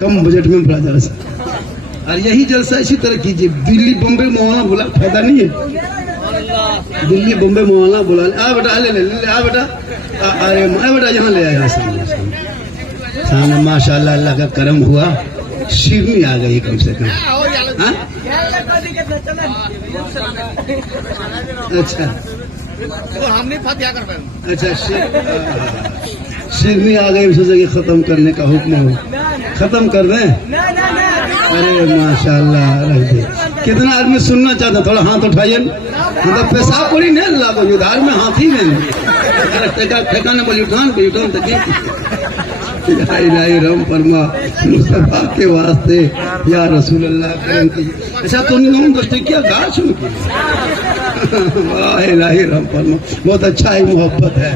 कम budget में बड़ा जलसा। और यही जलसा इसी तरह कीजिए। दिल्ली बम्बे मौलाना बुला, फायदा नहीं है। दिल्ली बम्बे मौलाना बुला, आ बेटा ले ले ले, आ बेटा, अरे बेटा यहाँ ले आया सामने। माशाल्लाह अल्लाह का करम हुआ, शिरनी आ गई कम से कम। अच्छा हम नहीं फतिया कर पाए। अच्छा शिरनी आ गई, सोचा कि खत्म करने का हुक्म हो, खत्म कर दें। अरे माशाल्लाह, रख दे। कितना आदमी सुनना चाहता, थोड़ा हाथ उठाइए। मतलब पेशाब पड़ी नहीं लागो युद्धार में हाथी में ठेकाने बोली उठान तक रम फरमा मुस्तफा के वास्ते या रसूल अल्लाह करम कीजिए। अच्छा तो नहीं दोस्त क्या गाछ इलाही रम फरमा, बहुत अच्छा ही मोहब्बत है।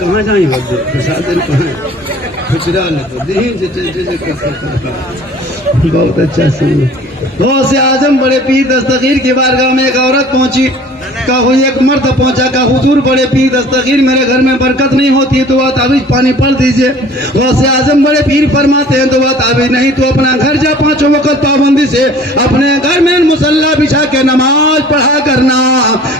कहाँ जाए प्रसाद कहाँ खुचरा बहुत अच्छा सुन। गौसे आजम बड़े पीर दस्तगीर की बारगाह में एक औरत पहुंची। का एक मर्द पहुंचा, का हुजूर बड़े पीर दस्तगीर मेरे घर में बरकत नहीं होती है, तो वह ताबीज पानी पढ़ दीजिए। गौसे आजम बड़े पीर फरमाते हैं तो वह ताबीज नहीं तो अपना घर जा, 5 वक्त पाबंदी से अपने घर में मुसल्ला बिछा के नमाज पढ़ा करना।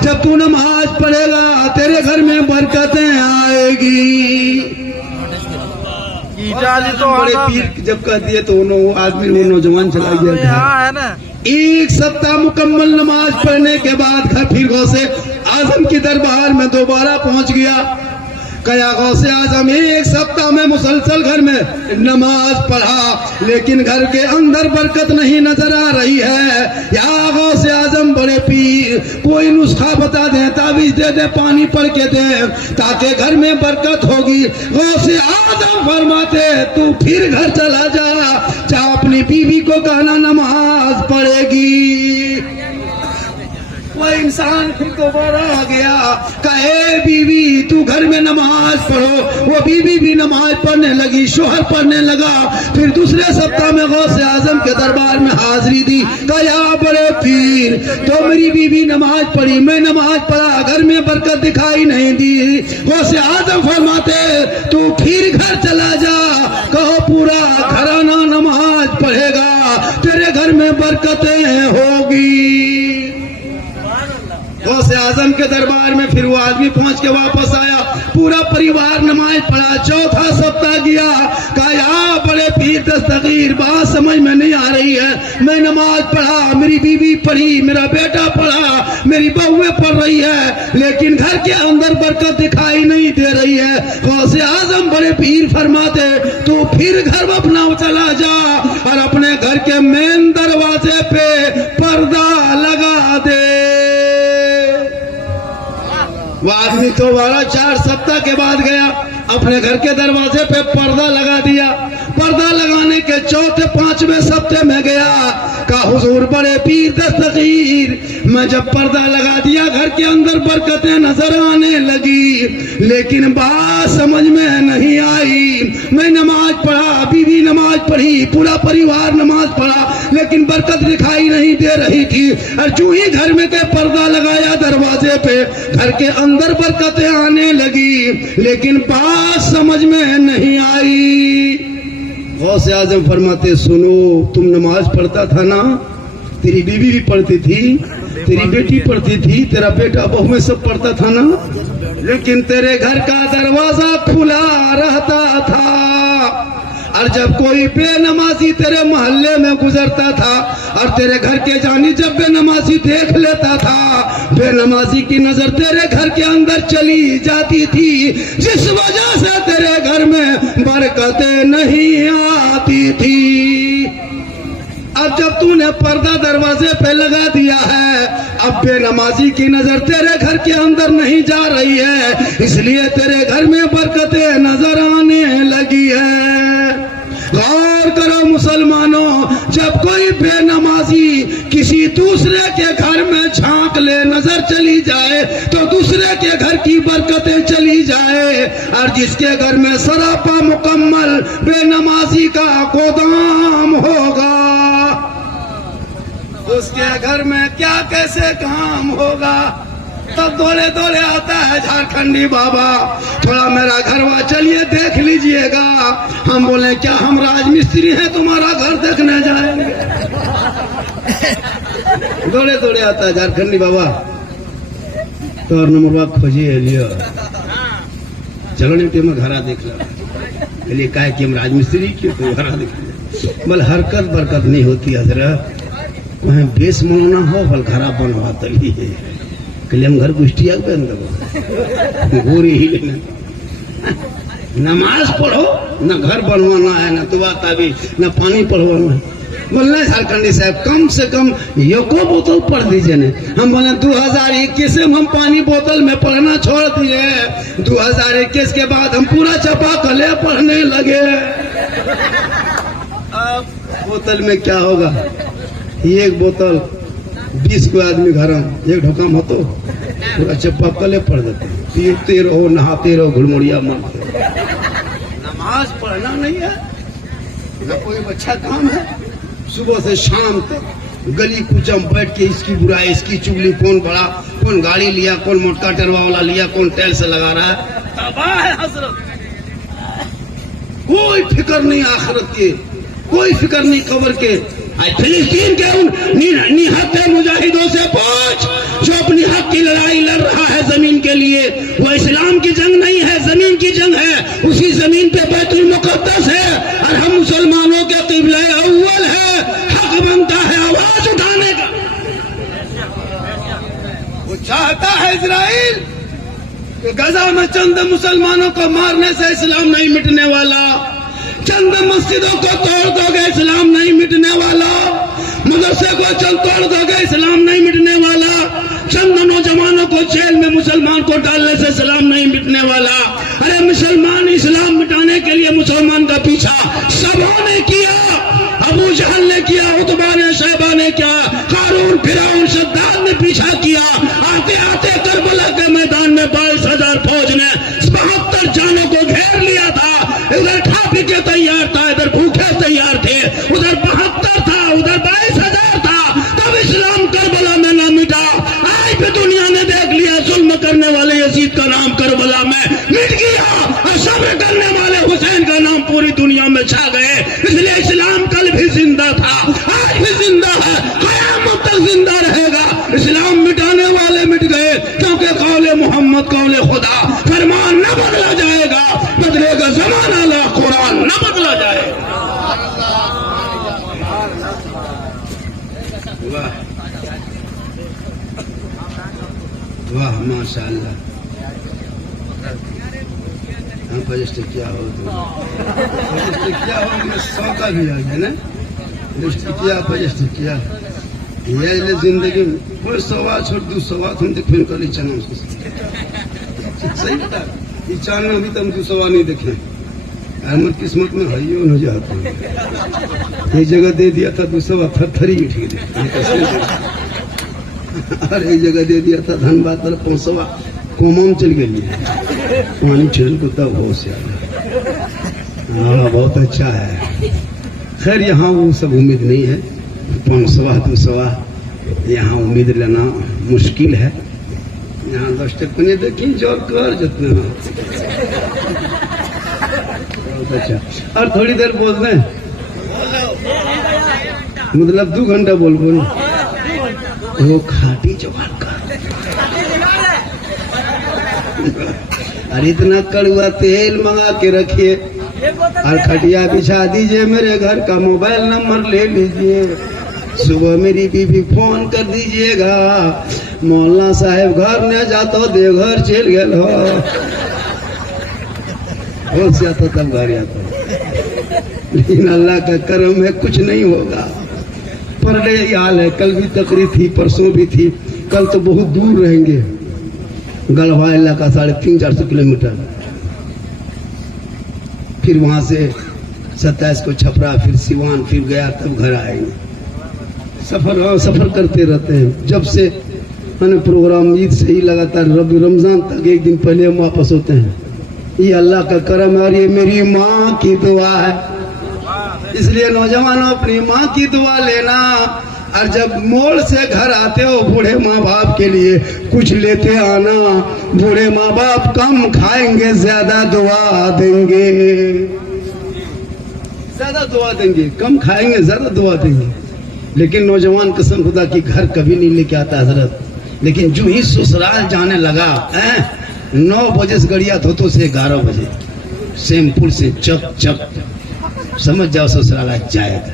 जब तू नमाज पढ़ेगा तेरे घर में बरकतें आएगी। तो बड़े पीर जब कह दिए तो आदमी वो नौजवान चला गया है ना। एक सप्ताह मुकम्मल नमाज पढ़ने के बाद घर फिर गौसे आजम की दरबार में दोबारा पहुंच गया। कया गौसे आजम एक सप्ताह में मुसलसल घर में नमाज पढ़ा, लेकिन घर के अंदर बरकत नहीं नजर आ रही है। या गौसे आजम बड़े पीर कोई नुस्खा बता दें, ताबीज दे दे, पानी पढ़ के दे, ताकि घर में बरकत होगी। गौसे आजम फरमाते तू फिर घर चला जा, चाहे अपनी बीवी को कहना नमाज पढ़ेगी। वो इंसान फिर दोबारा आ गया, कहे बीवी तू घर में नमाज पढ़ो। वो बीवी भी नमाज पढ़ने लगी, शोहर पढ़ने लगा। फिर दूसरे सप्ताह में गौसे आजम के दरबार में हाजिरी दी। कहा बड़े पीर तो मेरी बीवी नमाज पढ़ी, मैं नमाज पढ़ा, घर में बरकत दिखाई नहीं दी। गौसे आजम फरमाते तू फिर घर चला जा, कहो पूरा घराना नमाज पढ़ेगा, तेरे घर में बरकतें होगी। गौसे आजम के दरबार में फिर वो आदमी पहुंच के वापस आया, पूरा परिवार नमाज पढ़ा। चौथा सप्ताह गया, कहा बड़े पीर दस्तगीर बात समझ में नहीं आ रही है। मैं नमाज पढ़ा, मेरी बीवी पढ़ी, मेरा बेटा पढ़ा, मेरी बहुएं पढ़ रही है, लेकिन घर के अंदर बरकत दिखाई नहीं दे रही है। गौसे आजम बड़े पीर फरमाते तो फिर घर में अपना चला जा और अपने घर के मेन दरवाजे पे पर्दा लगा दे। वो आदमी तो 4 सप्ताह के बाद गया, अपने घर के दरवाजे पे पर्दा लगा दिया। पर्दा लगाने के चौथे 5वें सप्ताह में गया, का हुजूर बड़े पीर दस्तगीर मैं जब पर्दा लगा दिया घर के अंदर बरकतें नजर आने लगी, लेकिन बात समझ में नहीं आई। मैं नमाज पढ़ा, बीवी नमाज पढ़ी, पूरा परिवार नमाज पढ़ा, लेकिन बरकत दिखाई नहीं दे रही थी। और जो ही घर में के पर्दा लगाया दरवाजे पे, घर के अंदर बरकतें आने लगी, लेकिन बात समझ में नहीं आई। गौसे आजम फरमाते सुनो, तुम नमाज पढ़ता था ना, तेरी बीवी भी पढ़ती थी, तेरी बेटी पढ़ती थी, तेरा बेटा बहू में सब पढ़ता था ना, लेकिन तेरे घर का दरवाजा खुला रहता था। और जब कोई बेनमाजी तेरे मोहल्ले में गुजरता था और तेरे घर के जानी जब बेनमाजी देख लेता था, बेनमाजी की नजर तेरे घर के अंदर चली जाती थी, जिस वजह से तेरे घर में बरकतें नहीं आती थी। अब जब तूने पर्दा दरवाजे पे लगा दिया है, अब बेनमाजी की नजर तेरे घर के अंदर नहीं जा रही है, इसलिए तेरे घर में बरकतें नजर आने लगी है। गौर करो मुसलमानों, जब कोई बेनमाजी किसी दूसरे के घर में झांक ले, नजर चली जाए तो दूसरे के घर की बरकतें चली जाए, और जिसके घर में सरापा मुकम्मल बेनमाजी का गोदाम होगा, उसके घर में क्या कैसे काम होगा। तब दौड़े दौड़े आता है झारखंडी बाबा, थोड़ा मेरा घरवा चलिए देख लीजिएगा। हम बोले क्या हम राजमिस्त्री हैं तुम्हारा घर देखने जाएंगे? दौड़े दौड़े आता है झारखंडी बाबा, तो नंबर खोजिए लियो, चलो नहीं मैं घरा देख लो। बोले क्या कि हम राजमिस्त्री क्यों तो घरा देख लो। बोले हरकत बरकत नहीं होती हजरत, वहाँ बेस मौलाना हो बल घरा बनवा तली है। कल हम घर गुष्टिया बन दो गोरी ही लेना, नमाज पढ़ो न घर बनवाना है न दुआ ताबीज न पानी पढ़वाना है। बोलना झारखंडी साहब कम से कम एको बोतल पढ़ दीजिए न। हम बोले 2021 में हम पानी बोतल में पढ़ना छोड़ दिए, 2021 के बाद हम पूरा चपा कले पढ़ने लगे। अब बोतल में क्या होगा, एक बोतल 20 को आदमी घर एक ढोकम हो तो पूरा चप्पा कले पढ़ देते, पीते रहो नहाते रहो घुड़मुड़िया मारते रहो। नमाज पढ़ना नहीं है न कोई अच्छा काम है। सुबह से शाम तक गली कूचा में बैठ के इसकी बुराई इसकी चुगली, कौन बड़ा कौन गाड़ी लिया, कौन मोटका टरवा वाला लिया, कौन टेल से लगा रहा है। तबाह है हजरत, कोई फिक्र नहीं आखिरत के, कोई फिक्र नहीं कब्र के। फिलिस्तीन के उन निहत्थे मुजाहिदों से पूछ जो अपनी हक की लड़ाई लड़ रहा है जमीन के लिए। वो इस्लाम की जंग नहीं है, जमीन की जंग है। उसी जमीन पे बैतुल मुकद्दस है और हम मुसलमानों के क़िबला अव्वल है। हक बनता है आवाज उठाने का। वो चाहता है इजराइल कि गजा में चंद मुसलमानों को मारने से इस्लाम नहीं मिटने वाला, चंद मस्जिदों को तोड़ दोगे इस्लाम नहीं मिटने वाला, मदरसे को चंद तोड़ दोगे इस्लाम नहीं मिटने वाला, चंद नौजवानों को जेल में मुसलमान को डालने से इस्लाम नहीं मिटने वाला। अरे मुसलमान इस्लाम मिटाने के लिए मुसलमान का पीछा सबों ने किया, अबू जहल ने किया, उतबा ने शैबा ने किया, कारून फिरौन शद्दाद ने पीछा किया। आते आते करबला के मैदान में 22,000 फौज ने 72 जानों को घेर लिया था। इधर खा पी के तैयार था, इधर भूखे तैयार थे, उधर 72 था, उधर 22,000 था। तब इस्लाम करबला में ना मिटा। आज भी दुनिया ने देख लिया जुल्म करने वाले यजीद का नाम करबला में मिट गया और सब्र करने वाले हुसैन का नाम पूरी दुनिया में छा गए। इसलिए इस्लाम कल भी जिंदा था, आज भी जिंदा है, क़यामत तक जिंदा रहेगा। इस्लाम मिटाने वाले मिट गए क्योंकि कौले मोहम्मद कौले खुदा, फरमान न बदला जाएगा, बदलेगा जमाना ला कुरान न बदला जाएगा। वाह वाह माशाअल्लाह। हम रजिस्टर क्या हो रजिस्टर क्या हो, मैं 100 का भी आ गया ना, रजिस्टर किया रजिस्टर किया। ये जिंदगी में कोई सवा छोड़ 200 तुम देख कर चना सही बता। ये चाल में अभी तो हम 200 नहीं देखे, अहमद किस्मत में है ही न जाते। एक जगह दे दिया था 200 थरथरी उठ गई, और एक जगह दे दिया था धनबाद 500 कोमम चल गई, पानी छिड़क को तब होश आया। हाँ बहुत अच्छा है। खैर यहाँ वो सब उम्मीद नहीं है, 500 200 यहाँ उम्मीद लेना मुश्किल है। यहाँ 10 टक नहीं देखी जो कर जितने बहुत अच्छा। और थोड़ी देर बोल दें, मतलब 2 घंटा बोल बोल वो खाटी जुबान का। अरे इतना कड़वा तेल मंगा के रखिए और खटिया बिछा दीजिए, मेरे घर का मोबाइल नंबर ले लीजिए, सुबह मेरी बीबी फोन कर दीजिएगा, मौलाना साहब घर न जातो देवघर चल गए हो जाता तब घर आता। लेकिन अल्लाह का करम है कुछ नहीं होगा। पर डे हाल है, कल भी तकरीर थी, परसों भी थी, कल तो बहुत दूर रहेंगे, गढ़वा इलाका 350-400 किलोमीटर। फिर वहां से 27 को छपरा, फिर सिवान, फिर गया, तब घर आएंगे। सफर करते रहते हैं। जब से मैंने प्रोग्राम ईद से ही लगातार रमजान तक एक दिन पहले हम वापस होते हैं। ये अल्लाह का करम है और ये मेरी माँ की दुआ है। इसलिए नौजवानों अपनी माँ की दुआ लेना, और जब मोड़ से घर आते हो बूढ़े माँ बाप के लिए कुछ लेते आना। बूढ़े माँ बाप कम खाएंगे ज्यादा दुआ देंगे, ज्यादा दुआ देंगे, कम खाएंगे ज्यादा दुआ देंगे। लेकिन नौजवान कसम खुदा की घर कभी नहीं लेके आता हजरत। लेकिन जो ही ससुराल जाने लगा 9 बजे से गड़िया धोतो से 11 बजे शैम्पुल से चक चक, समझ जाओ ससुराल आज जाएगा।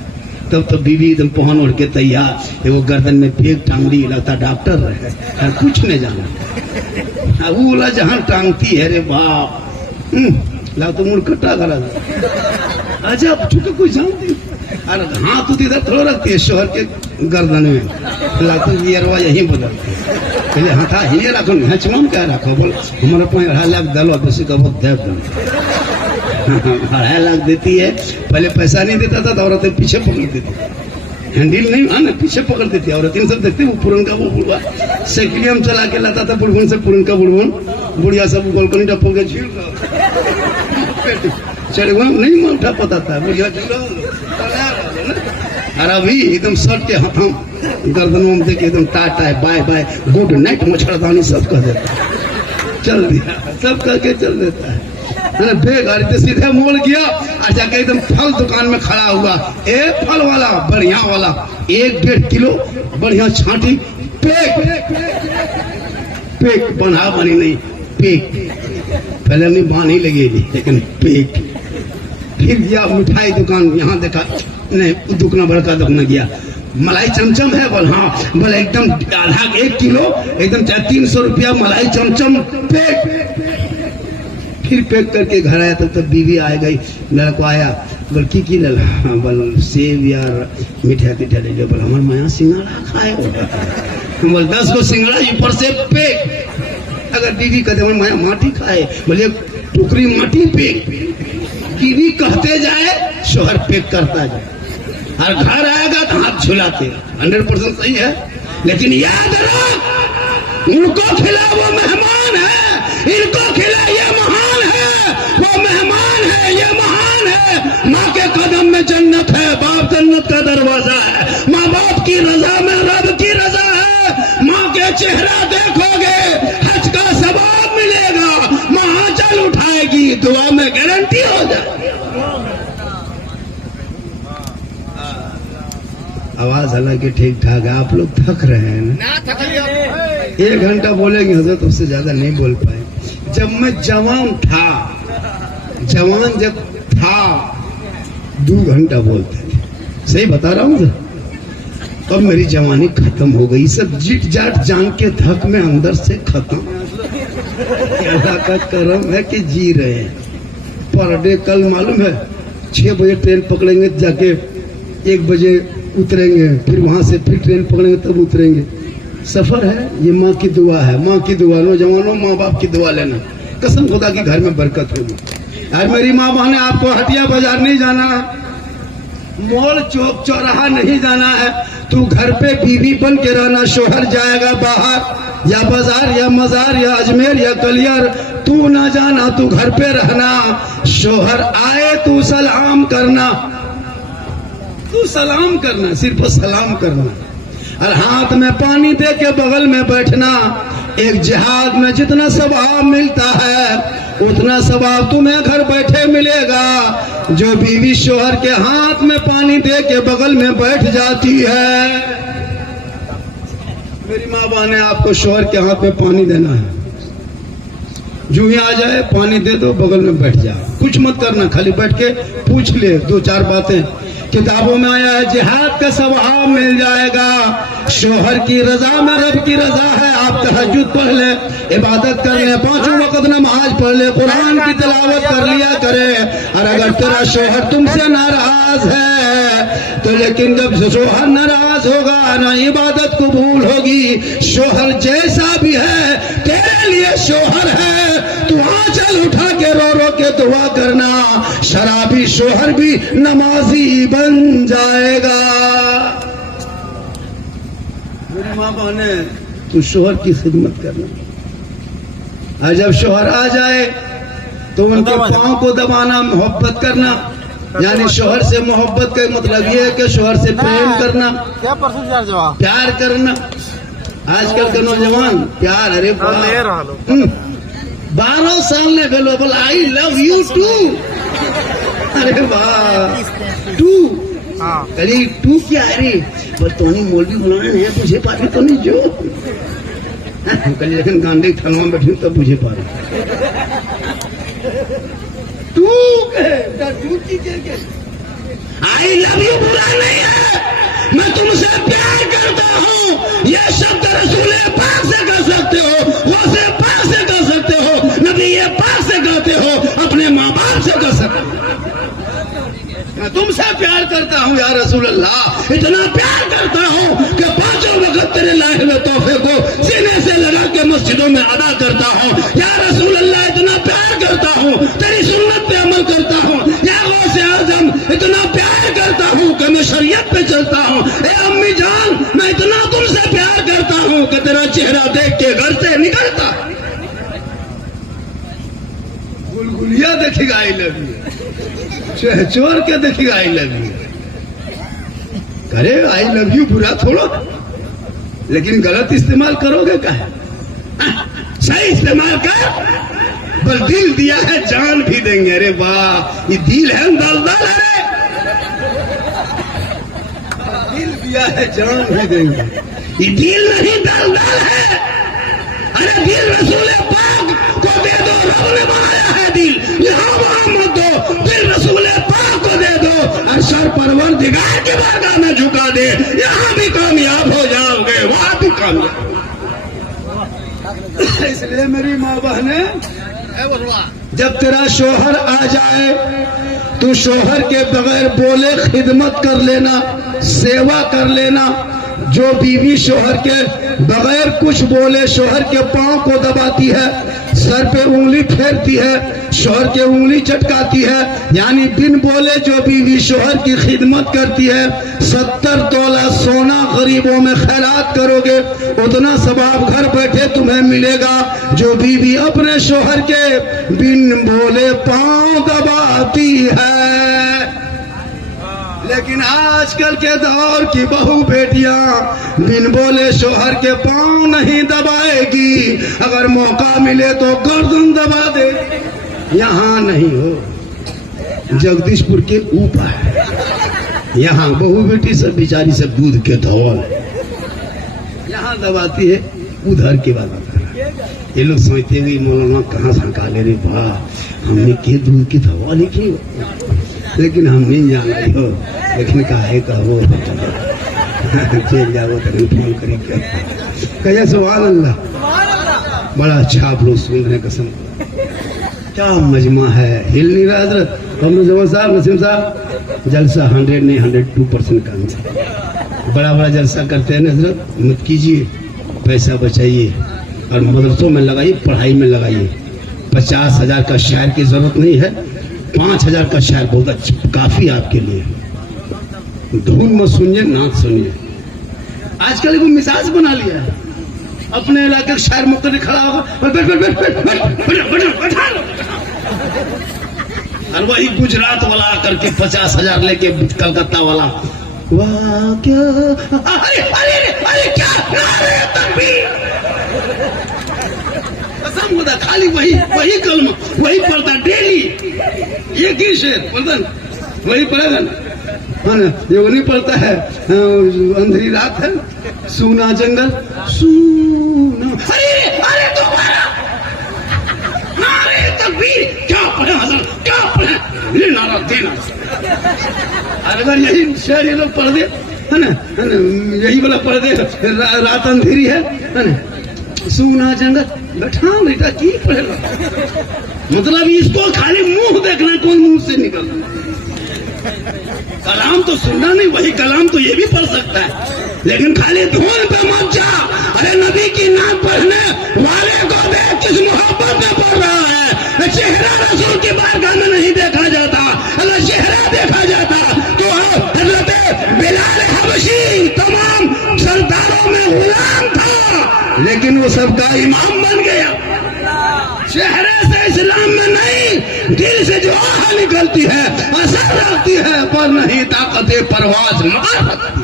तब तो बीवी एकदम पहन ओढ़ के तैयार, वो गर्दन में फेंक टांग ली, लगता डॉक्टर रहे, कुछ नहीं जाना। वो बोला जहां टांगती है रे बाप, ला तो मुड़ कट्टा करा। अच्छा चूंकि कोई जानती, अरे हाथ तो इधर थोड़ा रखती है शोहर के गर्दन में, ला तो येरवा यही बदलती है। पहले हाथा हिने रखो, हचमन क्या रखो, बोल हमारे 2.5 लाख दलो बेसी का बहुत देव 2.5 लाख देती है। पहले पैसा नहीं देता था तो औरतें पीछे पकड़ देती, हैंडल नहीं ना पीछे पकड़ देती औरतें। सब देखते वो पुरन का वो बुढ़वा साइकिलियम चला के लाता था बुढ़वन से, पुरन का बुढ़वन बुढ़िया सब गोलकनी डप्पो के झील चढ़वा नहीं मैं उठा पता था बुढ़िया। अरे अभी एकदम सट के हाथों गर्दनों में देखे एकदम टाटा है बाय बाय गुड नाइट मच्छरदानी सब कह देता है, चल दिया सब कह के चल देता है। बेगाड़ी तो सीधे मोड़ गया और जाके एकदम फल दुकान में खड़ा हुआ। एक फल वाला बढ़िया वाला 1-1.5 किलो बढ़िया छांटी पेक, पेक बना बनी नहीं पेक, पहले नहीं बानी लगेगी लेकिन पेक। फिर गया मिठाई दुकान, यहाँ देखा नहीं दुकान बड़का दुकान गया, मलाई चमचम है बोल, हाँ बोले एकदम आधा 1 किलो एकदम 300 रुपया मलाई चमचम पेक। फिर पैक करके घर आया तब बीवी आ गई, लड़को आया बोल की लला, बोल सेब यार मिठाई तिठाई ले लो, बोल हमारे माया सिंगाड़ा खाए, बोल 10 को सिंगाड़ा ऊपर से पैक। अगर बीवी कहते हमारे माया माटी खाए, बोले टुकड़ी माटी पैक। बीवी कहते जाए शोहर पैक करता जाए, और घर आएगा तो हाथ झुलाते। 100% सही है, लेकिन याद रख उनको खिला वो मेहमान है, इनको खिला ये महान है, वो मेहमान है ये महान है। माँ के कदम में जन्नत है, बाप जन्नत का दरवाजा है, माँ बाप की रजा में रब की रजा है। माँ के चेहरा देखोगे हज का सवाब मिलेगा, माँ आंचल उठाएगी दुआ में गारंटी हो जाए। आवाज हालांकि ठीक ठाक है, आप लोग थक रहे हैं ना? 1 घंटा बोलेंगे हजरत, उससे ज्यादा नहीं बोल पाए। जब मैं जवान जब था 2 घंटा बोलते थे, सही बता रहा हूँ। अब मेरी जवानी खत्म हो गई, सब जिट जाट जान के थक में अंदर से खत्म। अल्लाह का करम है कि जी रहे हैं। पर डे कल मालूम है 6 बजे ट्रेन पकड़ेंगे, जाके 1 बजे उतरेंगे, फिर वहां से फिर ट्रेन पकड़ेंगे तब उतरेंगे। सफर है, ये माँ की दुआ है, माँ की दुआ। नौजवानों माँ बाप की दुआ लेना, कसम खुदा की घर में बरकत होगी। यार मेरी माँ बहने, आपको हटिया बाजार नहीं जाना, मोड़ चौक चौराहा नहीं जाना है, तू घर पे बीवी बन के रहना। शोहर जाएगा बाहर या बाजार या मजार या अजमेर या कलियर, तू ना जाना, तू घर पे रहना। शोहर आए तू सलाम करना, तू सलाम करना, सिर्फ सलाम करना। और हाथ में पानी दे के बगल में बैठना। एक जिहाद में जितना सवाब मिलता है उतना सवाब तुम्हें घर बैठे मिलेगा। जो बीवी शोहर के हाथ में पानी दे के बगल में बैठ जाती है, मेरी माँ बहने आपको शोहर के हाथ में पानी देना है। जो ही आ जाए पानी दे दो, बगल में बैठ जाओ, कुछ मत करना, खाली बैठ के पूछ ले 2-4 बातें। किताबों में आया है जिहाद का सवाब मिल जाएगा। शोहर की रजा में रब की रजा है। आप तहज्जुद पढ़ ले, इबादत कर ले, 5 वक्त नमाज पढ़ ले, कुरान की तिलावत कर लिया करे। और अगर तेरा शोहर तुमसे नाराज है तो, लेकिन जब शोहर नाराज होगा ना इबादत कबूल होगी। शोहर जैसा भी है तेरे लिए शोहर है, तू आंचल उठा के रो रो के दुआ करना। शराबी शोहर भी नमाजी बन जाएगा। मेरी माँ बहने, तू शोहर की खिदमत करना। और जब शोहर आ जाए तो उनके पाँव को दबाना, मोहब्बत करना। यानी शोहर से मोहब्बत का मतलब ये है कि शोहर से प्रेम करना, क्या परसेंट चार्ज जवाब प्यार करना। आजकल के नौजवान प्यार, अरे ले रहा लो 12 साल ने भेलो बोल आई लव यू टू, अरे वाह टू, हाँ कली टू क्या है रे बोल तोनी मौलवी बुलाने नहीं बुझे पाती तो नहीं जो कल लेकिन गांधी थलवा में बैठी तब बुझे पा रही तू आई लव यू बुला नहीं है, मैं तुमसे प्यार करता हूँ। ये शब्द रसूल पाक से कर सकते हो, वैसे पाक से कर सकते हो, नबी ये पाक से कहते हो, अपने माँ बाप से कर सकते हो। मैं तुमसे प्यार करता हूँ या रसूल अल्लाह, इतना प्यार करता हूँ कि 5 वक्त तेरे लाए हुए तोहफे को सीने से लगा के मस्जिदों में अदा करता हूँ। या रसूल अल्लाह इतना प्यार करता हूँ, तेरी सुन्नत पे अमल करता हूँ। या गौसे आज़म इतना प्यार करता हूँ कि मैं शरीयत पे चलता हूँ। ए अम्मी जान मैं इतना तुमसे प्यार करता हूँ कि तेरा चेहरा देख के घर से निकलता, गुलगुलिया देखेगा आई लव यू, चोर के देखेगा आई लव यू, करे आई लव यू बुरा थोड़ो, लेकिन गलत इस्तेमाल करोगे क्या है? सही इस्तेमाल कर, बल दिल दिया है जान भी देंगे। अरे वाह ये दिल है दलदल है, दिल दिया है जान भी देंगे, ये दिल नहीं दलदल है। अरे दिल रसूल पाक को दे दो, रब ने बनाया है दिल, यहाँ वहां मत दो, दिल रसूल पाक को दे दो, अरशर परवरदिगार की बारगाह में झुका दे, यहाँ भी कामयाब हो जाओगे, वहां भी कामयाब। इसलिए मेरी माँ बहने, जब तेरा शोहर आ जाए तो शोहर के बगैर बोले खिदमत कर लेना, सेवा कर लेना। जो बीवी शोहर के बगैर कुछ बोले शोहर के पांव को दबाती है, सर पे उंगली फेरती है, शोहर के उंगली चटकाती है, यानी बिन बोले जो बीवी शोहर की खिदमत करती है, 70 तोला सोना गरीबों में खैरात करोगे, उतना सवाब घर बैठे तुम्हें मिलेगा जो बीवी अपने शोहर के बिन बोले पांव दबाती है। लेकिन आजकल के दौर की बहू बेटियां बिन बोले शोहर के पांव नहीं दबाएगी, अगर मौका मिले तो गर्दन दबा दे। यहाँ नहीं हो, जगदीशपुर के ऊपर यहाँ बहू बेटी सब बेचारी सब दूध के धौल, यहाँ दबाती है, उधर के बाद ये लोग सोचते हुए मौलाना कहाँ से निकाले रे वाह हमने के दूध की धौल लिखी, लेकिन हम नहीं जान रही हो, लेकिन काहे का वो चल जाओ तो फोन करेंगे कहिए सुभान अल्लाह। बड़ा अच्छा आप लोग सुन रहे, कसम क्या मजमा है, हिल नहीं रहा हजरत। हम जमा साहब नसीम साहब जलसा 100 नहीं 102% काम से बड़ा बड़ा जलसा करते हैं हजरत, मत कीजिए, पैसा बचाइए और मदरसों में लगाइए, पढ़ाई में लगाइए। 50,000 का शायर की जरूरत नहीं है, 5,000 का शायर बहुत अच्छा काफी आपके लिए। धुन मत सुनिए, नाच सुनिए। आजकल वो मिजाज बना लिया है, अपने इलाके का शायर मुख्तरी खड़ा होगा और वही गुजरात वाला आकर के 50,000 लेके कलकत्ता वाला वाह क्या अरे अरे अरे क्या नारे तकबीर, कसम खुदा खाली वही कलमा वही पढ़ता डेली, एक ही शेर पढ़ता वही पढ़ेगा ना, ये वो नहीं पढ़ता है अंधेरी रात है सूना जंगल सूना, अरे अरे दोबारा नारे तकबीर, क्या पढ़े हसन क्या पढ़े, ये नारा देना। अगर यही शेर ये लोग पढ़ दे है ना, यही वाला पढ़ दे रात अंधेरी है ना, सूना जंगल बैठा बेटा की पढ़ेगा, मतलब इसको खाली मुंह देखना कौन मुंह से निकल रहा, कलाम तो सुनना नहीं, वही कलाम तो ये भी पढ़ सकता है, लेकिन खाली धुन पे मत जा। अरे नबी की नाम पढ़ने वाले को देख किस मोहब्बत में पढ़ रहा है। चेहरा रसूल की बारगाह में नहीं देखा जाता, अगर चेहरा देखा जाता तो हजरत बिलाल हबशी तमाम सरदारों में गुलाम था, लेकिन वो सबका इमाम बन गया। चेहरे से इस्लाम में नहीं, दिल से जो बाहर निकलती है, असर रखती है, पर नहीं ताकत परवाज मार सकती।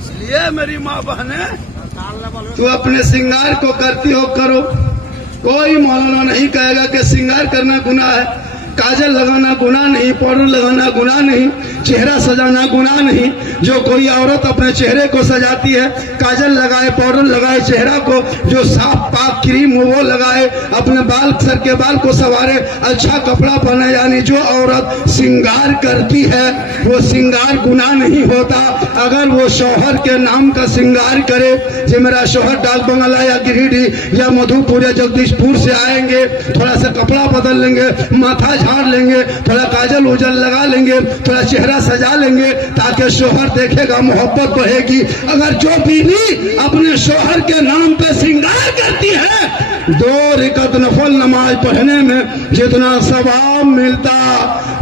इसलिए मेरी माँ बहने, तू अपने श्रृंगार को करती हो करो, कोई मौलाना नहीं कहेगा कि श्रृंगार करना गुनाह है। काजल लगाना गुनाह नहीं, पाउडर लगाना गुनाह नहीं, चेहरा सजाना गुनाह नहीं। जो कोई औरत अपने चेहरे को सजाती है, काजल लगाए, पाउडर लगाए, चेहरा को जो साफ पाक क्रीम हो वो लगाए, अपने बाल, सर के बाल को संवारे, अच्छा कपड़ा पहने, यानी जो औरत श्रृंगार करती है वो श्रृंगार गुनाह नहीं होता। अगर वो शौहर के नाम का श्रृंगार करे, जो मेरा शौहर डाक बंगला या गिरिडीह या मधुपुर या जगदीशपुर से आएंगे, थोड़ा सा कपड़ा बदल लेंगे, माथा झाड़ लेंगे, थोड़ा काजल उजल लगा लेंगे, थोड़ा चेहरा सजा लेंगे, ताकि शौहर देखेगा, मोहब्बत बढ़ेगी। अगर जो बीवी अपने शौहर के नाम पे श्रृंगार करती है, 2 रकात नफल नमाज पढ़ने में जितना सवाब मिलता,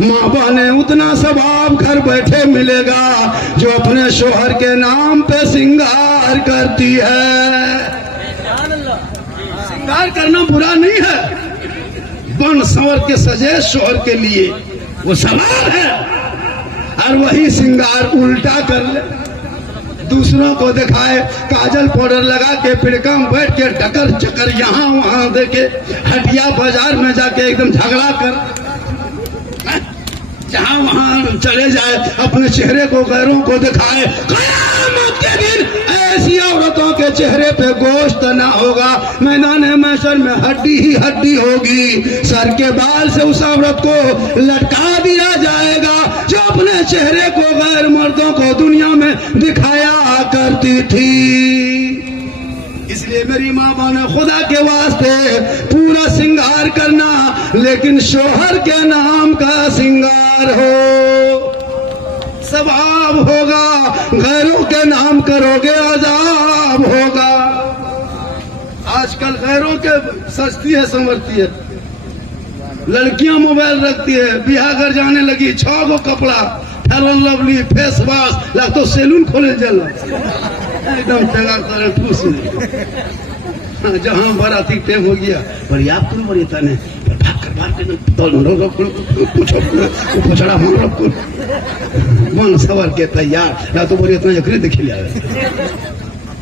माँ बहने उतना सवाब घर बैठे मिलेगा जो अपने शौहर के नाम पे श्रृंगार करती है। श्रृंगार करना बुरा नहीं है, बन संवर के सजे शौहर के लिए वो सवाब है। और वही श्रृंगार उल्टा कर ले, दूसरों को दिखाए, काजल पाउडर लगा के पिड़का में बैठ के टकर चकर यहाँ वहां देके, हटिया बाजार में जाके एकदम झगड़ा कर, जहां वहां चले जाए, अपने चेहरे को गैरों को दिखाए। क़यामत के दिन ऐसी औरतों के चेहरे पे गोश्त ना होगा, मैदान महशर में हड्डी ही हड्डी होगी। सर के बाल से उस औरत को लटका दिया जाएगा जो अपने चेहरे को गैर मर्दों को दुनिया में दिखाया करती थी। इसलिए मेरी माँ बहन, खुदा के वास्ते पूरा श्रृंगार करना, लेकिन शौहर के नाम का श्रृंगार हो, सवाब होगा। गैरों के नाम करोगे अजाब होगा। आजकल गैरों के सस्ती है, संवरती है, लड़कियां मोबाइल रखती है, बिहार घर जाने लगी, 6 गो कपड़ा, fair and lovely, face wash, लग तो सैलून खोले जल एकदम जगह करे ठूस। जहां बाराती टाइम हो गया, बड़ी आप करो बड़ी ताने पछड़ा मन सवर के तैयार या तो बड़ी इतना जकरी दिख लिया।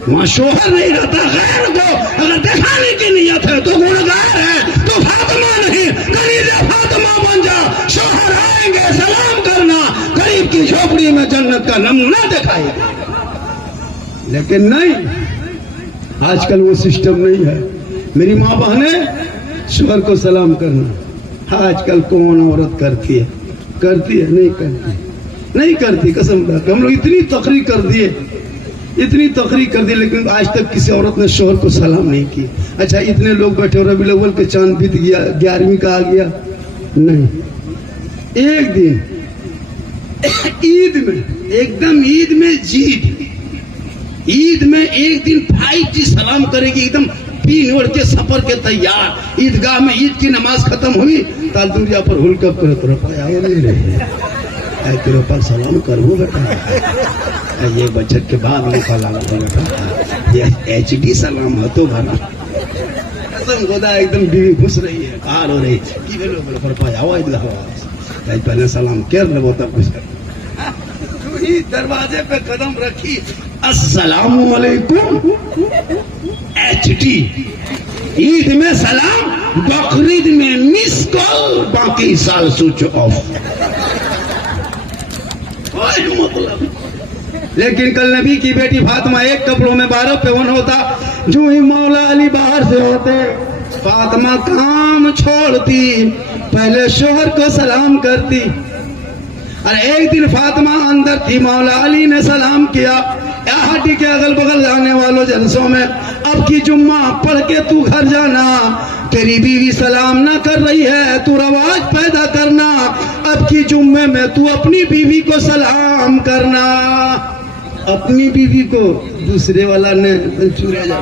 वहाँ शोहर नहीं रहता, गैर को अगर दिखाने की नियत है तो गुनहगार है, तो फातिमा नहीं, कलीजा फातिमा बन जा। शोहर आएंगे सलाम करना, गरीब की झोपड़ी में जन्नत का नमूना दिखाएगा। लेकिन नहीं, आजकल वो सिस्टम नहीं है। मेरी माँ बहने, शोहर को सलाम करना आजकल कौन औरत करती है? करती है? नहीं करती, नहीं करती। कसम रख, हम लोग इतनी तकरीर कर दिए, इतनी तकरीर कर दी, लेकिन आज तक किसी औरत ने शोहर को सलाम नहीं की। अच्छा, इतने लोग बैठे, रबीउल अव्वल के चांद बीत गया, 11वीं का आ गया, नहीं। एक दिन ईद में, एकदम ईद में जीत, ईद में एक दिन भाई जी सलाम करेगी, एकदम पीन ओढ़ के सफर के तैयार। ईदगाह में ईद की नमाज खत्म हुई, ताल दूरिया पर हुलकप करे तो रखा नहीं रहे, तेरे पर सलाम करो बेटा, ये बचत के बाद लिखा लाला बेटा, ये HD सलाम है तो भरा। कसम खुदा, एकदम बीवी घुस रही है, कार हो रही की भेलो बोलो पर पाया हुआ ईदगाह पहले सलाम कर ले, तब कुछ ही दरवाजे पे कदम रखी, अस्सलामु अलैकुम। HD ईद में सलाम, बकरीद में मिस कॉल, बाकी साल स्विच ऑफ। कोई मतलब। लेकिन कल नबी की बेटी फातिमा एक कपड़ों में 12 होता, जो ही मौला अली बाहर से होते, फातिमा काम छोड़ती, पहले शोहर को सलाम करती। और एक दिन फातिमा अंदर थी, मौला अली ने सलाम किया, हड्डी के अगल बगल जाने वालों जलसों में, अब की जुम्मा पढ़ के तू घर जाना, तेरी बीवी सलाम ना कर रही है, तू रवाज पैदा करना, अब की जुम्मे में तू अपनी बीवी को सलाम करना। अपनी बीवी को दूसरे वाला ने चुरा जा,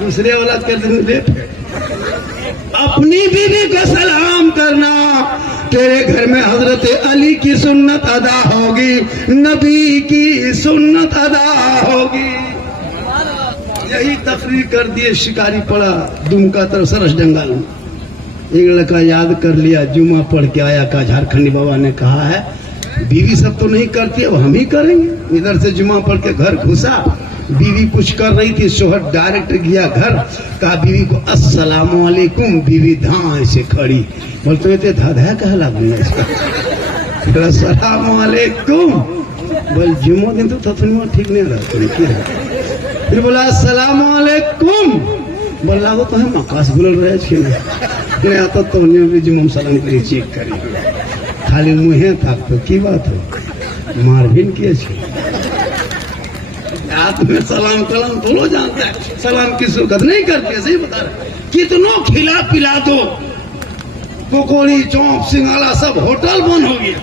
दूसरे वाला कर दे, अपनी बीवी को सलाम करना। तेरे घर में हजरत अली की सुन्नत अदा होगी, नबी की सुन्नत अदा होगी। यही तकरीर कर दिए, शिकारी पड़ा दुमका तरफ सरस जंगल में, एक लड़का याद कर लिया, जुमा पढ़ के आया, का झारखंडी बाबा ने कहा है बीवी सब तो नहीं करती, अब हम ही करेंगे। इधर से जुमा पढ़ के घर घुसा, बीवी कुछ कर रही थी, शोहर डायरेक्ट गया घर, कहा बीवी को अस्सलाम वालेकुम, बीवी धां ऐसे खड़ी, बोलते हुए धाधा कहला बोलना इसका, अस्सलाम वालेकुम, बोल जुम्मो दिन तो थथनुआ ठीक नहीं रहा, फिर बोला अस्सलाम वालेकुम, बोला वो तो है मकास बोल रहे छे नहीं आता तो भी जुम्मो सलाम करी चेक करी, खाली मुहे तक तो की बात है, मारबीन किए छे हाथ में सलाम कलाम बोलो जानता है, सलाम की सुगत नहीं करती, सही बता रहे, कितनों खिला पिला दो, पकौड़ी चौंप सिंगाला सब होटल बंद हो गया,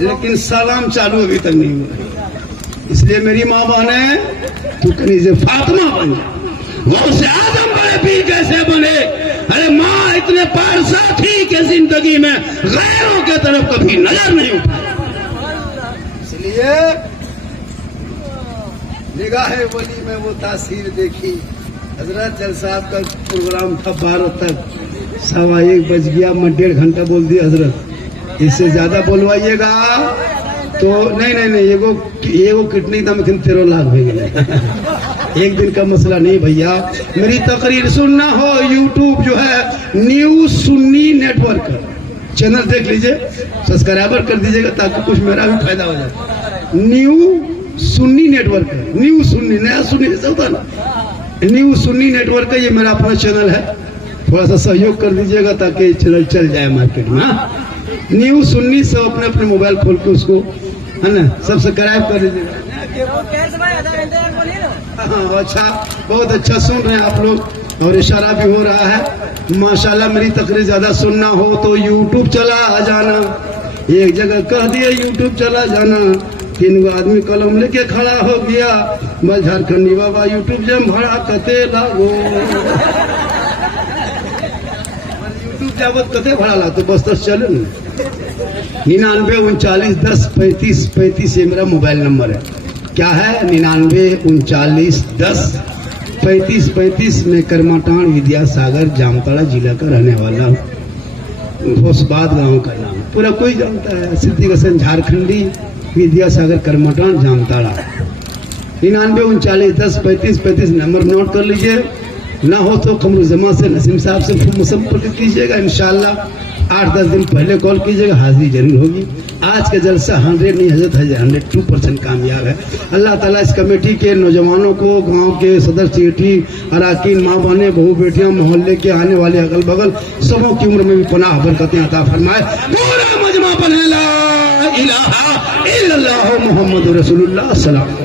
लेकिन सलाम चालू अभी तक नहीं हुआ। इसलिए मेरी माँ बहने, तू कहीं से फातिमा बन जा, वो से आदम बड़े पीर कैसे बने, अरे माँ इतने पारसा थी कि जिंदगी में गैरों के तरफ कभी नजर नहीं उठाई। इसलिए निगाहे वली में वो तासीर देखी। हजरत जल साहब का प्रोग्राम था 12 तक, 1:15 बज गया, मैं 1.5 घंटा बोल दिया हजरत, इससे ज्यादा बोलवाइएगा तो नहीं एगो किडनी था, लेकिन 13 लाख हो गए। एक दिन का मसला नहीं भैया, मेरी तकरीर सुनना हो, यूट्यूब जो है न्यू सुन्नी नेटवर्क चैनल देख लीजिए, सब्सक्राइबर कर दीजिएगा ताकि कुछ मेरा भी फायदा हो जाए। न्यू सुन्नी नेटवर्क है, न्यू सुन्नी, नया सुन्नी जैसा होता ना, न्यू सुन्नी नेटवर्क है, ये मेरा अपना चैनल है, थोड़ा सा सहयोग कर दीजिएगा ताकि चैनल चल जाए मार्केट में। न्यू सुन्नी सब अपने अपने मोबाइल खोल के उसको है ना सब्सक्राइब कर दीजिएगा। हाँ अच्छा, बहुत अच्छा सुन रहे हैं आप लोग और इशारा भी हो रहा है माशाल्लाह। मेरी तकरीर ज्यादा सुनना हो तो यूट्यूब चला जाना, एक जगह कह दिए यूट्यूब चला जाना, 3 आदमी कलम लेके खड़ा हो गया, बस झारखंडी बाबा यूट्यूब जम भरा कते लागो, यूट्यूब जावत कते भरा ला तो बस चले न। 99 39 10 35 35 ये मेरा मोबाइल नंबर है। क्या है? 99 39 10 35 35। मैं करमाटान विद्यासागर जामताड़ा जिला का रहने वाला हूँ। होशबाद गांव का नाम पूरा कोई जानता है, सिद्धिकसन झारखंडी विद्यासागर करमाटान जामताड़ा। 99 39 10 35 35 नंबर नोट कर लीजिए। ना हो तो कमरुज़्ज़मा से नसीम साहब से संपर्क कीजिएगा। इंशाल्लाह 8-10 दिन पहले कॉल कीजिएगा, हाजिरी जरूर होगी। आज का जलसा 100 नहीं हजरत 102% कामयाब है। अल्लाह ताला इस कमेटी के नौजवानों को, गांव के सदर सेक्रेटरी, अराकीन, माँ बहने, बहू बेटियां, मोहल्ले के आने वाले अगल बगल सबों की उम्र में भी पनाह बरकतें अता फरमाए। पूरा मजमा बने ला इलाहा इल्लल्लाह मुहम्मदुर रसूलुल्लाह सल्लल्लाहु अलैहि वसल्लम।